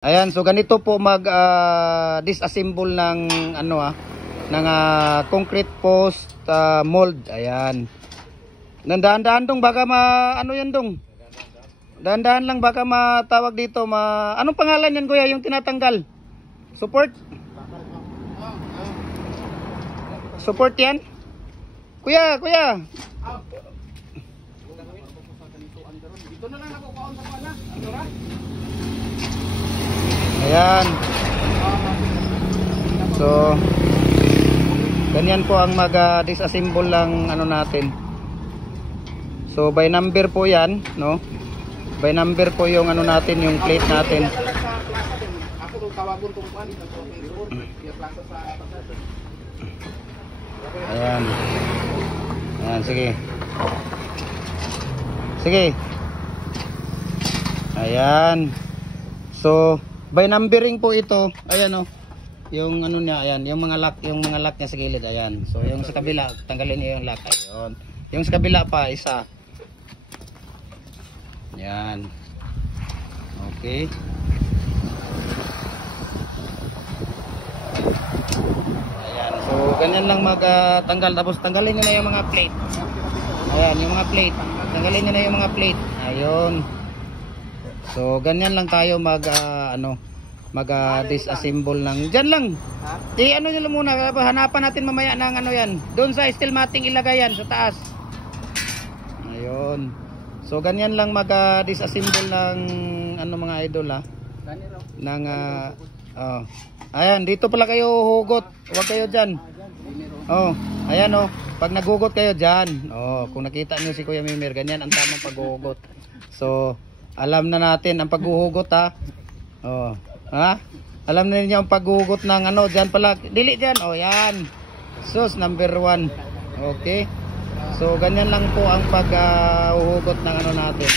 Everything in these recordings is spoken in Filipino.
Ayan, so ganito po mag disassemble ng ng concrete post mold. Ayan. Nandahan-dahan dong baka yan dong. Dahan-dahan lang baka matawag dito anong pangalan yan kuya yung tinatanggal? Support? Support yan? Kuya. Dito na lang ako kaon sa pala. Ayan. So ganyan po ang mag-disassemble lang natin. So by number po 'yan, no? By number po yung natin, yung plate natin. Ayan. Ayan, sige. Ayan. So by numbering po ito, ayan yung niya, ayan, yung mga lock niya sa gilid, ayan. So yung sa kabila, tanggalin niyo yung lock, ayun. Yung sa kabila pa isa. Ayan. Okay. Ayan, so ganyan lang magtanggal, tapos tanggalin niyo na yung mga plate. Ayan, yung mga plate. Tanggalin niyo na yung mga plate. Ayun. So ganyan lang tayo disassemble ng diyan lang. Nyo lang muna, hanapan natin mamaya ng yan. Doon sa steel matting ilagay yan sa taas. Ayun. So ganyan lang disassemble ng mga idol ng ayan, dito pala kayo hugot. Huwag kayo diyan. Ayan pag naghugot kayo diyan. Kung nakita niyo si Kuya Mimir, ganyan ang tamang paghugot. So alam na natin ang paghuhugot alam na niyo ang paghuhugot ng diyan pala. Dili diyan. Yan. Sus number 1. Okay. So ganyan lang po ang paghuhugot ng natin.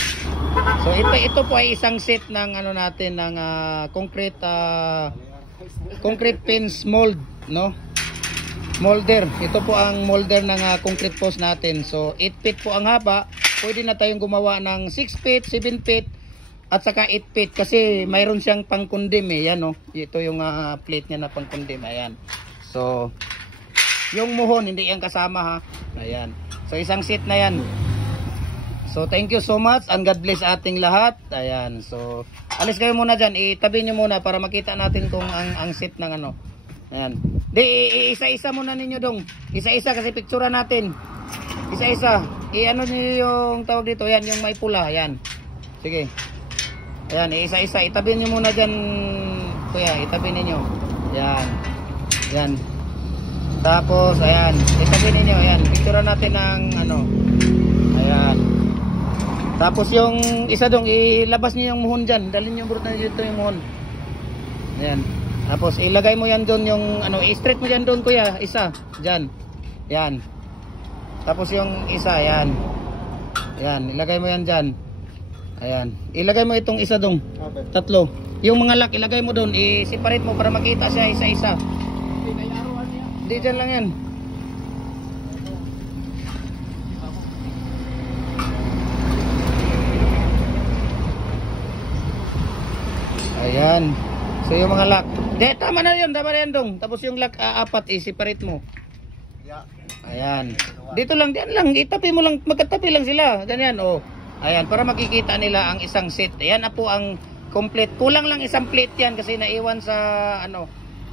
So ito po ay isang set ng natin ng concrete pins mold, no? Molder. Ito po ang molder ng concrete post natin. So 8 feet po ang haba. Pwede na tayong gumawa ng 6 feet, 7 feet at saka 8 feet kasi mayroon siyang pangkundim yan Ito yung plate niya na pangkundim, ayan. So yung muhon hindi yan kasama Ayan. So isang set na yan. So thank you so much and God bless ating lahat. Ayan. So alis kayo muna diyan, itabi niyo muna para makita natin kung ang set ng Ayan. Isa-isa muna ninyo dong. Isa-isa kasi picturean natin. Isa-isa. Niyo yung tawag dito, yan yung may pula, yan. Sige. Ayan, isa-isa. Itabi niyo muna diyan, kuya, itabi niyo. Yan. Yan. Tapos ayan, itabi niyo, ayan. Picturean natin ng Ayan. Tapos yung isa dong, ilabas niyo yung muhon diyan. Dalhin niyo bro dito yung muhon. Ayan. Tapos ilagay mo yan doon yung i-straight mo yan doon kuya, isa diyan. Yan. Tapos yung isa, yan. Yan, ilagay mo yan diyan. Ayan. Ilagay mo itong isa dong. Tatlo. Yung mga lock ilagay mo doon, i-separate mo para makita siya isa-isa. Di dyan lang yan. Ayan. So yung mga lock, tama na yan dong. Tapos yung lock apat i-separate mo. Ayan. Dito lang, diyan lang, itapi mo lang, magkatapi lang sila. Ganyan Ayan, para makikita nila ang isang set. Ayan na po ang complete. Kulang lang isang plate yan kasi naiwan sa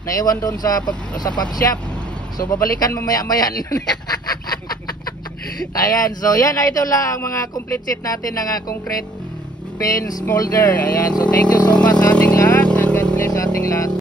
naiwan doon sa pub shop. So babalikan mamaya-maya. Ayan, so yan ito lang mga complete set natin ng concrete pins molder. Ayan, so thank you so much sa ating lahat and God bless ating lahat.